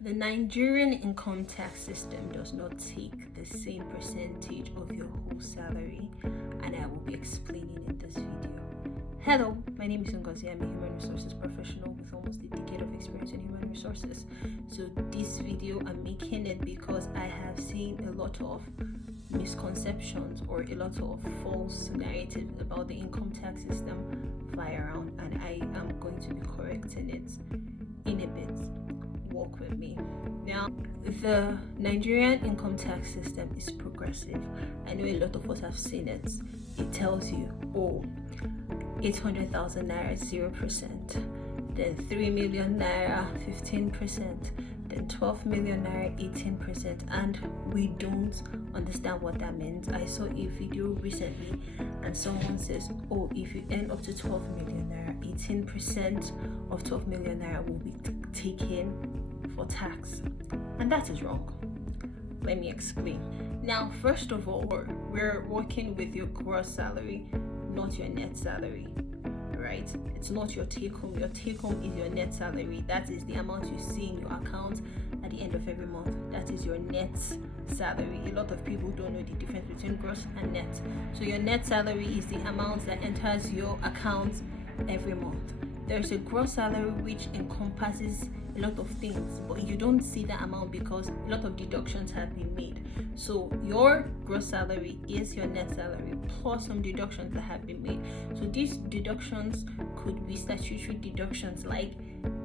The Nigerian income tax system does not take the same percentage of your whole salary, and I will be explaining in this video. Hello, my name is Ngozi. I'm a human resources professional with almost a decade of experience in human resources. So this video, I'm making it because I have seen a lot of misconceptions or a lot of false narratives about the income tax system fly around, and I am going to be correcting it in a bit. Walk with me. Now, the Nigerian income tax system is progressive. I know a lot of us have seen it. It tells you, 800,000 naira 0%, then 3 million naira 15%, then 12 million naira 18%, and we don't understand what that means. I saw a video recently and someone says, if you earn up to 12 million naira, 18% of 12 million naira will be taken for tax, and that is wrong. Let me explain. Now, first of all, we're working with your gross salary, not your net salary, right? It's not your take home. Your take home is your net salary. That is the amount you see in your account at the end of every month. That is your net salary. A lot of people don't know the difference between gross and net. So your net salary is the amount that enters your account every month. There's a gross salary which encompasses a lot of things, but you don't see that amount because a lot of deductions have been made. So your gross salary is your net salary plus some deductions that have been made. So these deductions could be statutory deductions like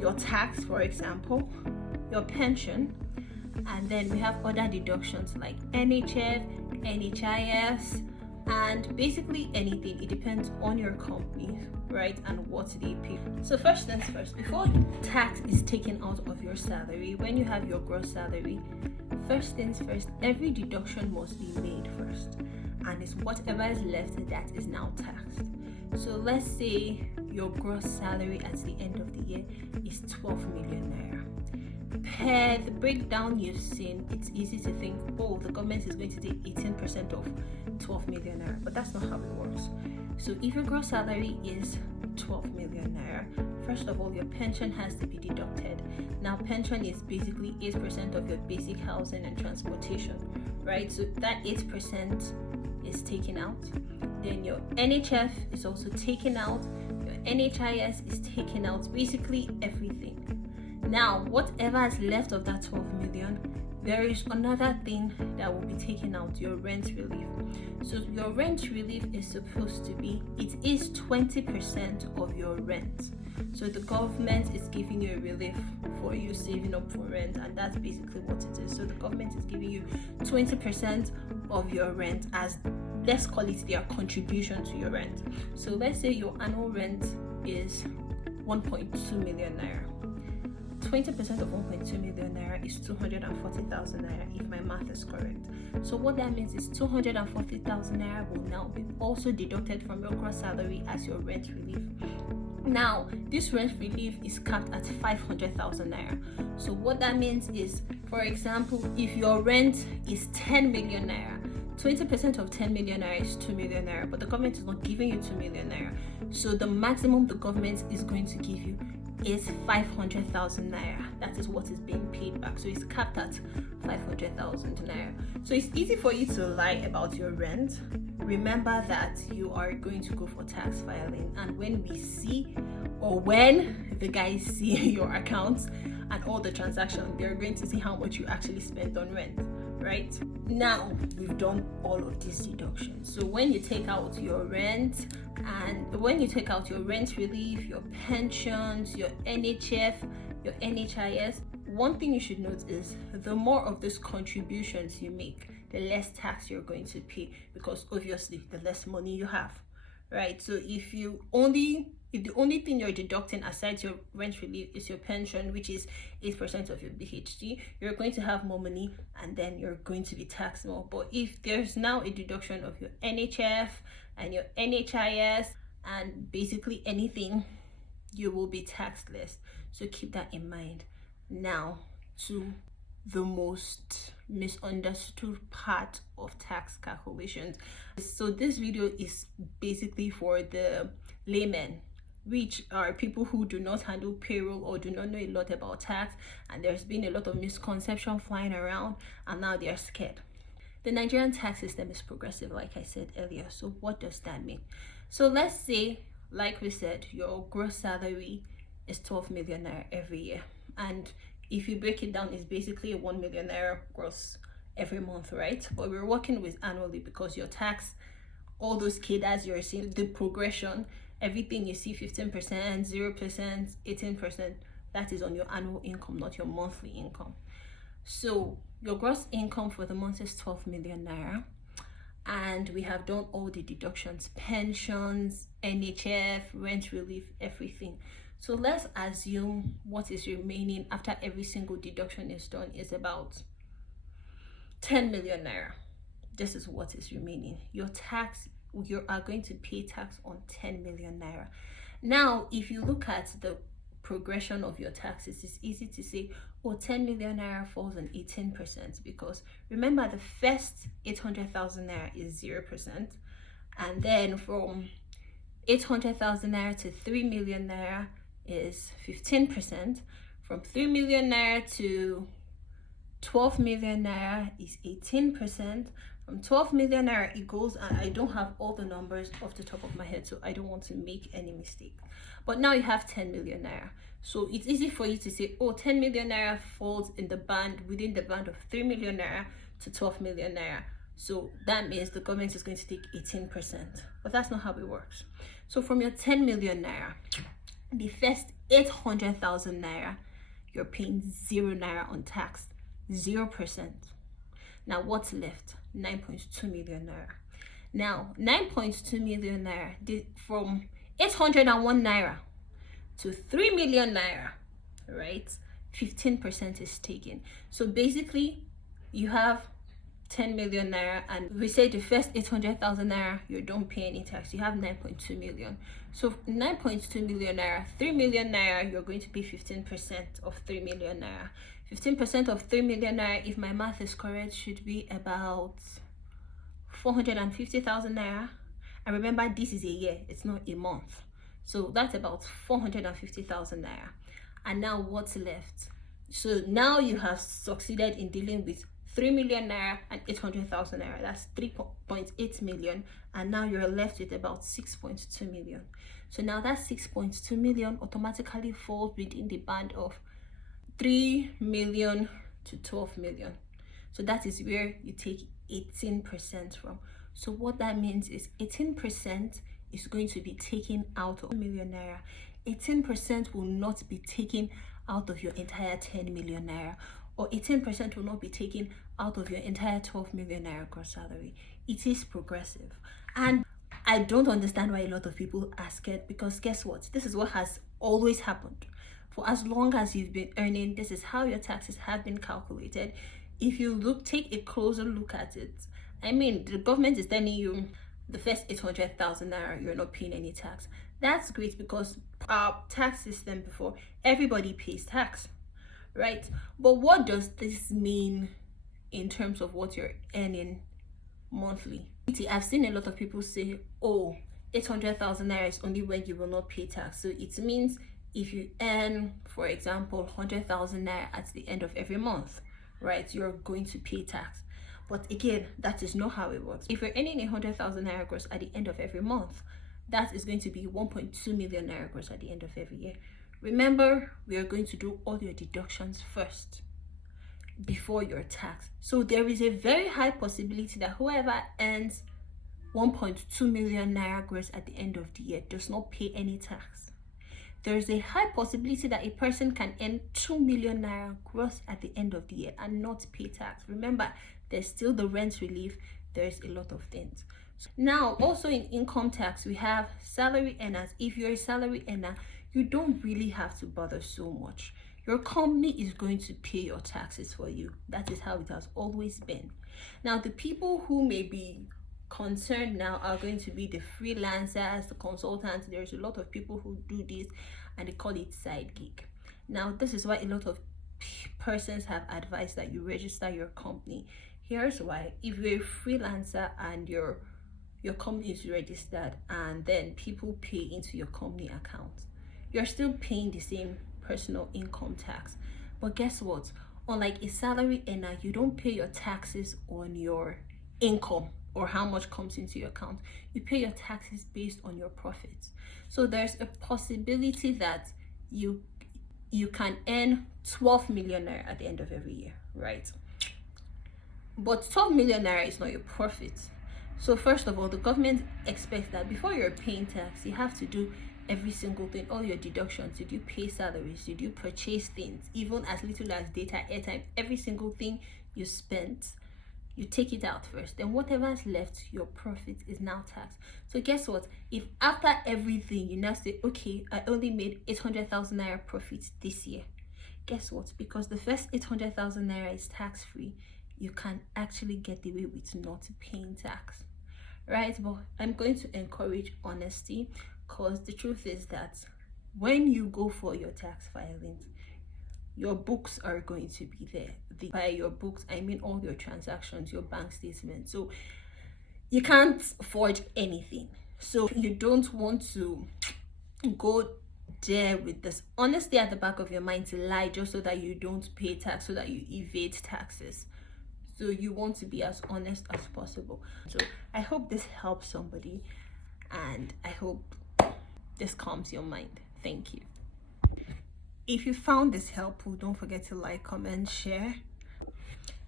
your tax, for example, your pension, and then we have other deductions like NHF, NHIS, and basically anything. It depends on your company, right, and what they pay. So first things first, before tax is taken out of your salary, when you have your gross salary, first things first, every deduction must be made first, and it's whatever is left that is now taxed. So let's say your gross salary at the end of the year is 12 million naira. Per the breakdown you've seen, it's easy to think, the government is going to take 18% of 12 million naira, but that's not how it works. So if your gross salary is 12 million naira, first of all, your pension has to be deducted. Now, pension is basically 8% of your basic housing and transportation, right? So that 8% is taken out. Then your NHF is also taken out. Your NHIS is taken out, basically everything. Now, whatever is left of that 12 million, there is another thing that will be taken out, your rent relief. So your rent relief is supposed to be, it is 20% of your rent. So the government is giving you a relief for you saving up for rent, and that's basically what it is. So the government is giving you 20% of your rent as, let's call it, their contribution to your rent. So let's say your annual rent is 1.2 million naira. 20% of 1.2 million naira is 240,000 naira, if my math is correct. So what that means is 240,000 naira will now be also deducted from your gross salary as your rent relief. Now, this rent relief is capped at 500,000 naira. So what that means is, for example, if your rent is 10 million naira, 20% of 10 million naira is 2 million naira, but the government is not giving you 2 million naira. So the maximum the government is going to give you is 500,000 naira. That is what is being paid back. So it's capped at 500,000 naira. So it's easy for you to lie about your rent. Remember that you are going to go for tax filing, and when we see, or when the guys see your accounts and all the transactions, they're going to see how much you actually spent on rent, right? Now, we've done all of these deductions. So when you take out your rent, and when you take out your rent relief, your pensions, your NHF, your NHIS, one thing you should note is the more of these contributions you make, the less tax you're going to pay, because obviously the less money you have, right? So if the only thing you're deducting aside your rent relief is your pension, which is 8% of your BHG, you're going to have more money and then you're going to be taxed more. But if there's now a deduction of your NHF and your NHIS and basically anything, you will be taxed less. So keep that in mind. Now, to the most misunderstood part of tax calculations. So this video is basically for the laymen which are people who do not handle payroll or do not know a lot about tax, and there's been a lot of misconception flying around, and now they're scared. The Nigerian tax system is progressive, like I said earlier. So what does that mean? So let's say, like we said, your gross salary is 12 million naira every year, and if you break it down, it's basically a 1 million naira gross every month, right? But we're working with annually because your tax, all those cadres you're seeing, the progression, everything you see, 15%, 0%, 18%, that is on your annual income, not your monthly income. So your gross income for the month is 12 million naira, and we have done all the deductions, pensions, NHF, rent relief, everything. So let's assume what is remaining after every single deduction is done is about 10 million naira. This is what is remaining. Your tax, you are going to pay tax on 10 million naira. Now, if you look at the progression of your taxes, it's easy to say, oh, 10 million naira falls on 18%, because remember, the first 800,000 naira is 0%, and then from 800,000 naira to 3 million naira is 15%. From 3 million naira to 12 million naira is 18%. From 12 million naira it goes, and I don't have all the numbers off the top of my head, so I don't want to make any mistake. But now you have 10 million naira. So it's easy for you to say, oh, 10 million naira falls in the band, within the band of 3 million naira to 12 million naira. So that means the government is going to take 18%. But that's not how it works. So from your 10 million naira, the first 800,000 naira, you're paying 0 naira on tax, 0%. Now what's left? 9.2 million naira. Now 9.2 million naira, from 801 naira to 3 million naira, right? 15% is taken. So basically you have 10 million naira, and we say the first 800,000 naira you don't pay any tax. You have 9.2 million. So 9.2 million naira, 3 million naira, you're going to pay 15% of 3 million naira. 15% of 3 million naira, if my math is correct, should be about 450,000 naira. And remember, this is a year, it's not a month. So that's about 450,000 naira. And now what's left? So now you have succeeded in dealing with 3 million naira and 800,000 naira. That's 3.8 million. And now you're left with about 6.2 million. So now that 6.2 million automatically falls within the band of 3 million to 12 million. So that is where you take 18% from. So what that means is 18% is going to be taken out of 1 million naira. 18% will not be taken out of your entire 10 million naira, or 18% will not be taken out of your entire 12 million naira gross salary. It is progressive. And I don't understand why a lot of people are scared, because guess what? This is what has always happened. For as long as you've been earning, this is how your taxes have been calculated. If you take a closer look at it, I mean, the government is telling you the first 800,000 naira, you're not paying any tax. That's great, because our tax system before, everybody pays tax, right? But what does this mean in terms of what you're earning monthly? I've seen a lot of people say, oh, 800,000 naira is only when you will not pay tax. So it means if you earn, for example, 100,000 naira at the end of every month, right, you're going to pay tax. But again, that is not how it works. If you're earning 100,000 naira gross at the end of every month, that is going to be 1.2 million naira gross at the end of every year. Remember, we are going to do all your deductions first before your tax. So there is a very high possibility that whoever earns 1.2 million naira gross at the end of the year does not pay any tax. There is a high possibility that a person can earn 2 million naira gross at the end of the year and not pay tax. Remember, there's still the rent relief, there's a lot of things. Now, also in income tax, we have salary earners. If you're a salary earner, you don't really have to bother so much. Your company is going to pay your taxes for you. That is how it has always been. Now, the people who may be concerned now are going to be the freelancers, the consultants. There's a lot of people who do this and they call it side gig. Now, this is why a lot of persons have advised that you register your company. Here's why. If you're a freelancer and your your company is registered and then people pay into your company account, you're still paying the same personal income tax. But guess what? Unlike a salary earner, you don't pay your taxes on your income or how much comes into your account. You pay your taxes based on your profits. So there's a possibility that you can earn 12 million naira at the end of every year, right? But 12 million naira is not your profit. So first of all, the government expects that before you're paying tax, you have to do every single thing, all your deductions. Did you pay salaries? Did you purchase things? Even as little as data, airtime, every single thing you spent, you take it out first. Then whatever's left, your profit is now taxed. So guess what? If after everything, you now say, okay, I only made 800,000 naira profit this year. Guess what? Because the first 800,000 naira is tax-free, you can actually get away with not paying tax, right? But I'm going to encourage honesty, because the truth is that when you go for your tax filings, your books are going to be there. By your books, I mean all your transactions, your bank statements. So you can't forge anything. So you don't want to go there with this honesty at the back of your mind to lie just so that you don't pay tax, so that you evade taxes. So you want to be as honest as possible. So I hope this helps somebody, and I hope this calms your mind. Thank you. If you found this helpful, don't forget to like, comment, share,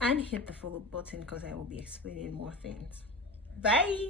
and hit the follow button, because I will be explaining more things. Bye.